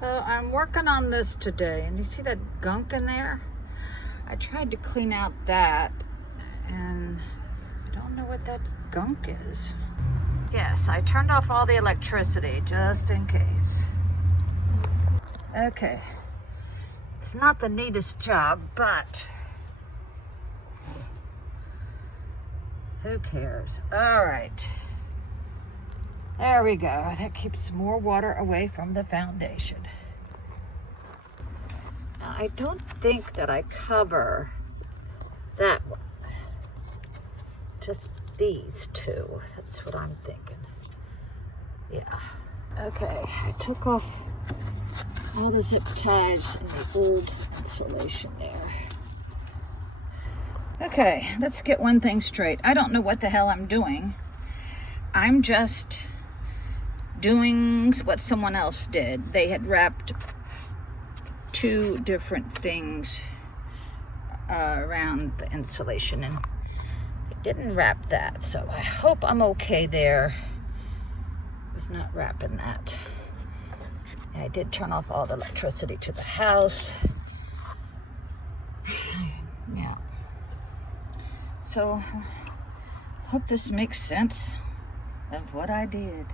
So I'm working on this today, and you see that gunk in there? I tried to clean out that, and I don't know what that gunk is. Yes, I turned off all the electricity just in case. Okay, it's not the neatest job, but who cares? All right. There we go. That keeps more water away from the foundation. Now, I don't think that I cover that one. Just these two. That's what I'm thinking. Yeah. Okay, I took off all the zip ties and the old insulation there. Okay, let's get one thing straight. I don't know what the hell I'm doing. I'm just doing what someone else did. They had wrapped two different things around the insulation, and they didn't wrap that, so I hope I'm okay there with not wrapping that. I did turn off all the electricity to the house. Yeah. So, hope this makes sense of what I did.